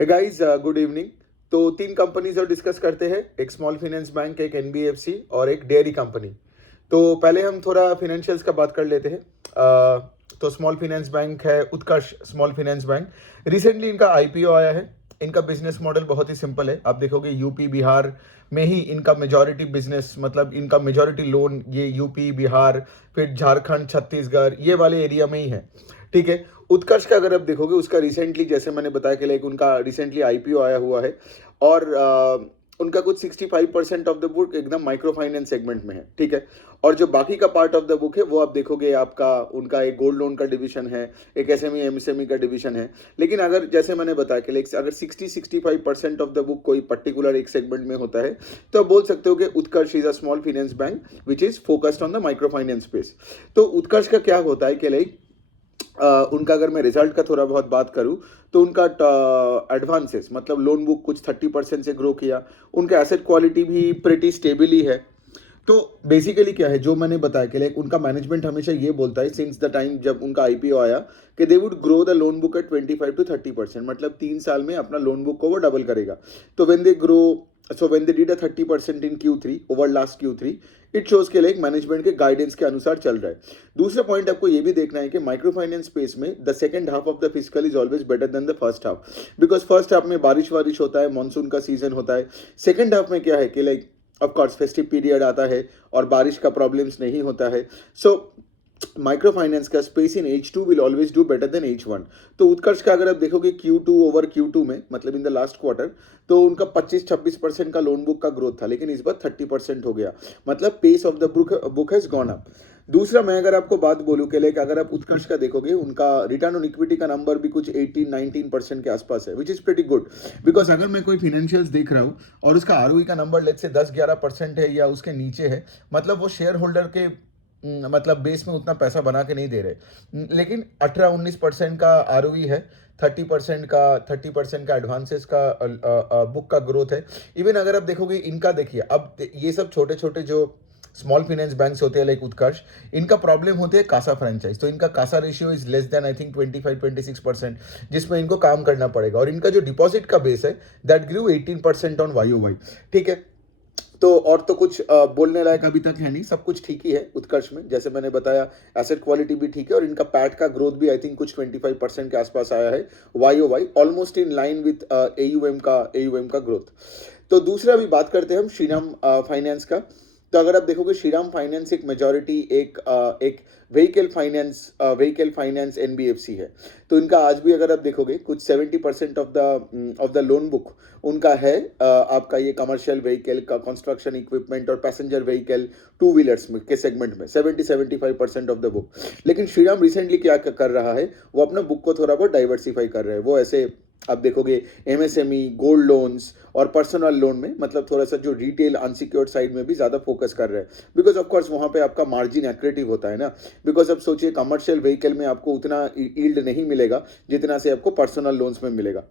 Guys good evening. तो तीन companies और डिस्कस करते हैं, एक स्मॉल फाइनेंस बैंक, एक एनबीएफसी और एक डेयरी कंपनी। तो पहले हम थोड़ा फिनेंशियल्स का बात कर लेते हैं। तो स्मॉल फाइनेंस बैंक है उत्कर्ष स्मॉल फाइनेंस बैंक। रिसेंटली इनका आईपीओ आया है। इनका बिजनेस मॉडल बहुत ही सिंपल है। आप देखोगे यूपी बिहार में ही इनका मेजॉरिटी बिजनेस, मतलब इनका मेजॉरिटी लोन ये यूपी बिहार, फिर झारखंड छत्तीसगढ़ ये वाले एरिया में ही है। ठीक है। उत्कर्ष का अगर आप देखोगे उसका रिसेंटली, जैसे मैंने बताया कि लाइक उनका रिसेंटली आईपीओ आया हुआ है और उनका कुछ 65% ऑफ द बुक एकदम माइक्रो फाइनेंस सेगमेंट में है। ठीक है। और जो बाकी का पार्ट ऑफ द बुक है वो आप देखोगे आपका उनका एक गोल्ड लोन का डिवीजन है, एक एसएमई एमएसएमई का डिवीजन है। लेकिन अगर जैसे मैंने बताया कि लाइक अगर 60-65% ऑफ द बुक कोई पर्टिकुलर एक सेगमेंट में होता है तो आप बोल सकते हो कि Utkarsh is a small finance bank which is focused on the microfinance space. तो उत्कर्ष का क्या होता है कि लाइक उनका अगर मैं रिजल्ट का थोड़ा बहुत बात करूं तो उनका एडवांसेस मतलब लोन बुक कुछ 30% से ग्रो किया। उनका एसेट क्वालिटी भी प्रेटी स्टेबल ही है। तो बेसिकली क्या है जो मैंने बताया कि लाइक उनका मैनेजमेंट हमेशा ये बोलता है सिंस द टाइम जब उनका आईपीओ आया कि they would grow the loan book at 25 to 30%, मतलब 3 साल में अपना लोन बुक को वो डबल करेगा। तो when they grow, so when they did a 30% in Q3 over last Q3, it shows के लाइक मैनेजमेंट के गाइडेंस के अनुसार चल रहा है। दूसरा पॉइंट आपको ये भी देखना है कि माइक्रो फाइनेंस स्पेस में the second half of the fiscal is always better than the first half, because first half में बारिश वारिश होता है, मानसून का सीजन होता है। सेकंड हाफ में क्या है कि like of course festive period आता है और बारिश का प्रॉब्लम्स नहीं होता है। सो माइक्रो फाइनेंस का space in H2 will always do better than H1। तो उत्कर्ष का अगर आप देखोगे Q2 ओवर Q2 में, मतलब इन द लास्ट क्वार्टर, तो उनका 25-26% का लोन बुक का ग्रोथ था, लेकिन इस बार 30% हो गया। मतलब pace of the book has gone up. दूसरा मैं अगर आपको बात बोलूं कि लाइक अगर आप उत्कर्ष का देखोगे उनका रिटर्न ऑन इक्विटी का नंबर भी कुछ 18-19% के आसपास है, which is pretty good. Because अगर मैं कोई फिनेंशियल्स देख रहा हूँ और उसका आरओई का नंबर लेट्स से 10-11% है या उसके नीचे है, मतलब वो शेयर होल्डर के मतलब बेस में उतना पैसा बना के नहीं दे रहे। लेकिन 18-19% का आरओई है, 30% का एडवांसेस का बुक का ग्रोथ है। इवन अगर आप देखोगे इनका, देखिए अब ये सब छोटे छोटे जो स्मॉल फाइनेंस बैंक्स होते हैं लाइक उत्कर्ष, इनका प्रॉब्लम होते हैं कासा फ्रेंचाइज। तो इनका CASA ratio is less than I think 25-26%, जिसमें इनको काम करना पड़ेगा। और इनका जो डिपॉजिट का बेस है दैट ग्रू 18% ऑन YOY। ठीक है। तो और तो कुछ बोलने लायक अभी तक है नहीं, सब कुछ ठीक ही है उत्कर्ष में। जैसे मैंने बताया एसेट क्वालिटी भी ठीक है और इनका पैट का ग्रोथ भी आई थिंक कुछ 25% के आसपास आया है YOY, almost in line with AUM का ग्रोथ। तो दूसरा भी बात करते हैं हम श्रीराम फाइनेंस का। तो अगर आप देखोगे श्रीराम फाइनेंस एक मेजॉरिटी एक व्हीकल फाइनेंस एनबीएफसी है। तो इनका आज भी अगर आप देखोगे कुछ 70% ऑफ द लोन बुक उनका है आपका ये कमर्शियल व्हीकल का, कंस्ट्रक्शन इक्विपमेंट और पैसेंजर व्हीकल टू व्हीलर्स में के सेगमेंट में 70-75% ऑफ द बुक। लेकिन श्रीराम रिसेंटली क्या कर रहा है, वो अपना बुक को थोड़ा बहुत डाइवर्सिफाई कर रहे हैं। वो ऐसे आप देखोगे एमएसएमई, गोल्ड लोन्स और पर्सनल लोन में, मतलब थोड़ा सा जो रिटेल अनसिक्योर्ड साइड में भी ज़्यादा फोकस कर रहे हैं। बिकॉज ऑफ कोर्स वहाँ पे आपका मार्जिन एक्रेटिव होता है ना। बिकॉज अब सोचिए कमर्शियल व्हीकल में आपको उतना यील्ड नहीं मिलेगा जितना से आपको पर्सनल लोन्स में मिलेगा।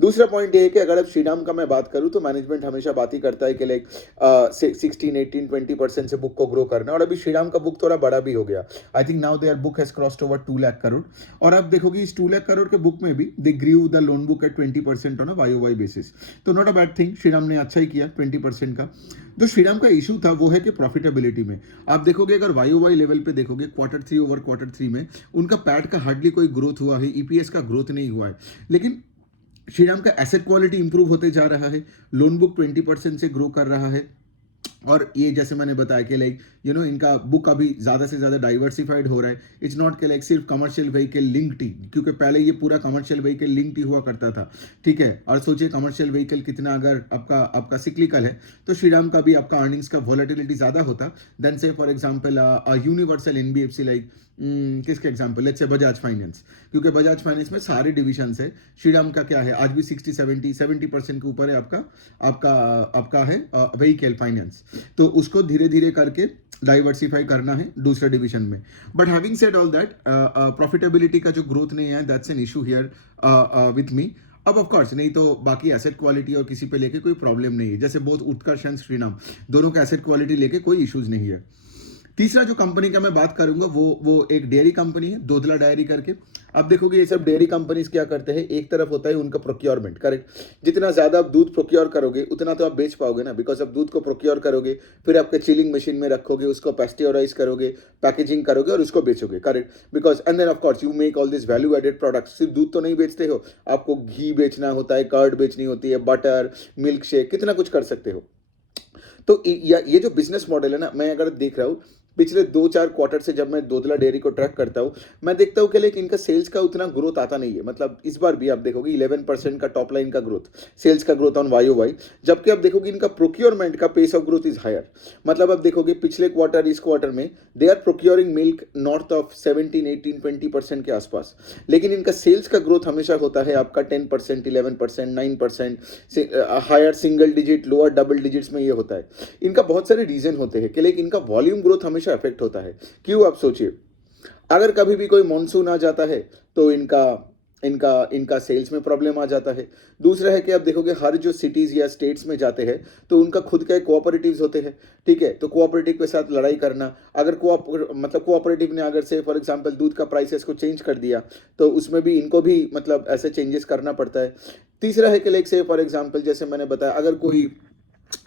दूसरा पॉइंट ये है कि अगर अब श्रीराम का मैं बात करूं तो मैनेजमेंट हमेशा बात ही करता है कि लाइक 16-18-20% से बुक को ग्रो करना। और अभी श्रीराम का बुक थोड़ा बड़ा भी हो गया। I think now their book has crossed over 2 lakh crore. और अब देखोगे इस 2 लाख करोड़ के बुक में भी they grew the loan book at 20% on a YOY basis. तो not a bad thing, Shriram ने अच्छा ही किया 20% का। जो श्रीराम का इशू था वो है कि प्रॉफिटेबिलिटी में आप देखोगे, अगर YOY लेवल पे देखोगे Q3 ओवर Q3 में उनका पैट का हार्डली कोई ग्रोथ हुआ है, EPS का ग्रोथ नहीं हुआ है। लेकिन श्रीराम का एसेट क्वालिटी इंप्रूव होते जा रहा है, लोन बुक 20% से ग्रो कर रहा है। और ये जैसे मैंने बताया कि लाइक इनका बुक अभी ज़्यादा से ज़्यादा डाइवर्सिफाइड हो रहा है। इट्स नॉट के लाइक सिर्फ कमर्शियल व्हीकल लिंक्ड ही, क्योंकि पहले ये पूरा कमर्शियल व्हीकल लिंक्ड ही हुआ करता था। ठीक है। और सोचिए कमर्शियल व्हीकल कितना अगर आपका सिक्लिकल है, तो श्रीराम का भी आपका अर्निंग्स का वॉलेटिलिटी ज़्यादा होता देन से for example universal NBFC like किसके example, let's say Bajaj finance. क्योंकि बजाज फाइनेंस में सारे डिविजन है। श्रीराम का क्या है, आज भी 60-70% के ऊपर है आपका आपका आपका है व्हीकल फाइनेंस। तो उसको धीरे धीरे करके डाइवर्सिफाई करना है दूसरे डिवीजन में। But having said all that, profitability का जो ग्रोथ नहीं है that's an issue here with me. अब ऑफ कोर्स नहीं तो बाकी एसेट क्वालिटी और किसी पे लेके कोई प्रॉब्लम नहीं है। जैसे बोथ उत्कर्ष एंड श्रीराम दोनों का एसेट क्वालिटी लेके कोई इश्यूज नहीं है। तीसरा जो कंपनी का मैं बात करूंगा वो एक डेयरी कंपनी है, दूधला डेयरी करके। अब देखोगे ये सब डेयरी कंपनीज क्या करते हैं, एक तरफ होता है उनका प्रोक्योरमेंट, करेक्ट। जितना ज़्यादा आप दूध प्रोक्योर करोगे उतना तो आप बेच पाओगे ना, बिकॉज आप दूध को प्रोक्योर करोगे, फिर आपके चिलिंग मशीन में रखोगे, उसको पेस्चराइज करोगे, पैकेजिंग करोगे और उसको बेचोगे, correct. Because and then of course you make all this value added products. सिर्फ दूध तो नहीं बेचते हो, आपको घी बेचना होता है, कर्ड बेचनी होती है, बटर, मिल्क शेक, कितना कुछ कर सकते हो। तो ये जो बिजनेस मॉडल है ना, मैं अगर देख रहा हूँ पिछले 2-4 क्वार्टर से, जब मैं दूधला डेयरी को ट्रैक करता हूँ, मैं देखता हूँ कि लेकिन इनका सेल्स का उतना ग्रोथ आता नहीं है। मतलब इस बार भी आप देखोगे 11% का टॉप लाइन का ग्रोथ, सेल्स का ग्रोथ ऑन वाई, जबकि आप देखोगे इनका प्रोक्योरमेंट का pace of growth is higher. मतलब आप देखोगे पिछले क्वार्टर, इस क्वार्टर में they are procuring milk north of 17-18-20% के आसपास, लेकिन इनका सेल्स का ग्रोथ हमेशा होता है आपका 10%, 11%, 9%, higher single digit, lower double digits में ये होता है। इनका बहुत सारे रीजन होते हैं कि लेकिन इनका वॉल्यूम ग्रोथ हमेशा इफेक्ट होता है। क्यों, आप सोचिए, अगर कभी भी कोई मॉनसून आ जाता है तो इनका इनका इनका सेल्स में प्रॉब्लम आ जाता है। दूसरा है कि आप देखोगे हर जो सिटीज़ या स्टेट्स में जाते हैं तो उनका खुद का कोऑपरेटिव्स होते हैं, ठीक है। तो कोऑपरेटिव के साथ लड़ाई करना, अगर कोऑपरेटिव ने अगर से फॉर एग्जांपल दूध का प्राइसेस को चेंज कर दिया तो उसमें भी इनको भी मतलब ऐसे चेंजेस करना पड़ता है। तीसरा है कि लाइक से फॉर एग्जांपल जैसे मैंने बताया, अगर कोई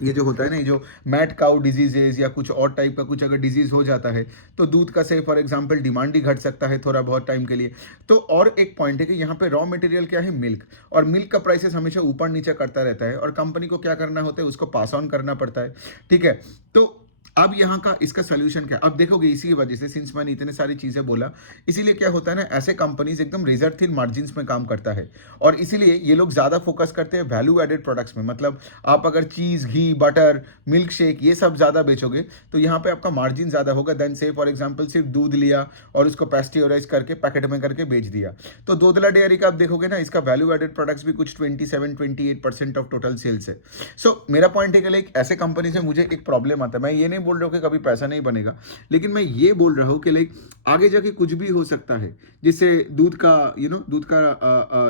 ये जो होता है ना, ये जो मैट काउ डिजीजेज या कुछ और टाइप का कुछ अगर डिजीज हो जाता है तो दूध का से फॉर एग्जांपल डिमांड ही घट सकता है थोड़ा बहुत टाइम के लिए। तो और एक पॉइंट है कि यहाँ पे रॉ मटेरियल क्या है, मिल्क, और मिल्क का प्राइसेस हमेशा ऊपर नीचे करता रहता है और कंपनी को क्या करना होता है, उसको पास ऑन करना पड़ता है, ठीक है। तो अब यहाँ का इसका सोल्यूशन क्या, अब देखोगे इसी वजह से, सिंस मैंने इतने सारी चीज़ें बोला, इसीलिए क्या होता है ना, ऐसे कंपनीज एकदम रेजर थिन मार्जिन में काम करता है और इसीलिए ये लोग ज़्यादा फोकस करते हैं वैल्यू एडेड प्रोडक्ट्स में। मतलब आप अगर चीज़, घी, बटर, मिल्क शेक ये सब ज़्यादा बेचोगे तो यहाँ पे आपका मार्जिन ज़्यादा होगा देन से फॉर एग्जाम्पल सिर्फ दूध लिया और उसको पेस्चराइज करके पैकेट में करके बेच दिया। तो दूधला डेयरी का आप देखोगे ना, इसका वैल्यू एडेड प्रोडक्ट्स भी कुछ 27-28% ऑफ टोटल सेल्स है। सो मेरा पॉइंट है कि लाइक ऐसे कंपनी से मुझे एक प्रॉब्लम आता है, मैं ये नहीं बोल रहा हूँ कि कभी पैसा नहीं बनेगा, लेकिन मैं ये बोल रहा हूँ कि लाइक आगे जाके कुछ भी हो सकता है, जिससे दूध का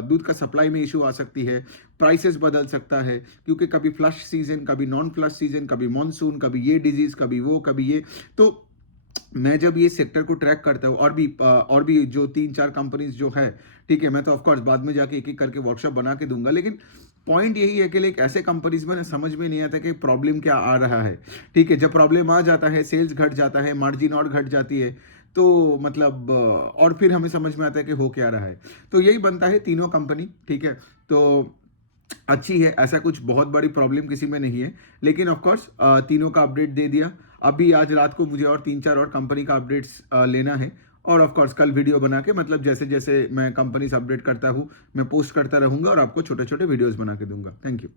दूध का सप्लाई में इशू आ सकती है, प्राइसेस बदल सकता है, क्योंकि कभी फ्लश सीजन, कभी नॉन फ्लश सीजन, कभी मॉनसून, कभी ये डिजीज, कभी वो, कभी ये। तो मैं जब ये सेक्टर को ट्रैक करता हूँ, और भी जो 3-4 कंपनीज जो है, ठीक है, मैं तो ऑफकोर्स बाद में जाके एक एक करके वर्कशॉप बना के दूंगा, लेकिन पॉइंट यही है कि लाइक ऐसे कंपनीज में ना समझ में नहीं आता कि प्रॉब्लम क्या आ रहा है, ठीक है। जब प्रॉब्लम आ जाता है, सेल्स घट जाता है, मार्जिन और घट जाती है, तो मतलब और फिर हमें समझ में आता है कि हो क्या रहा है। तो यही बनता है तीनों कंपनी, ठीक है। तो अच्छी है, ऐसा कुछ बहुत बड़ी प्रॉब्लम किसी में नहीं है, लेकिन ऑफ कोर्स तीनों का अपडेट दे दिया। अभी आज रात को मुझे और 3-4 और कंपनी का अपडेट्स लेना है, और ऑफ कोर्स कल वीडियो बना के, मतलब जैसे जैसे मैं कंपनी से अपडेट करता हूँ मैं पोस्ट करता रहूँगा और आपको छोटे छोटे वीडियोस बना के दूंगा। Thank you.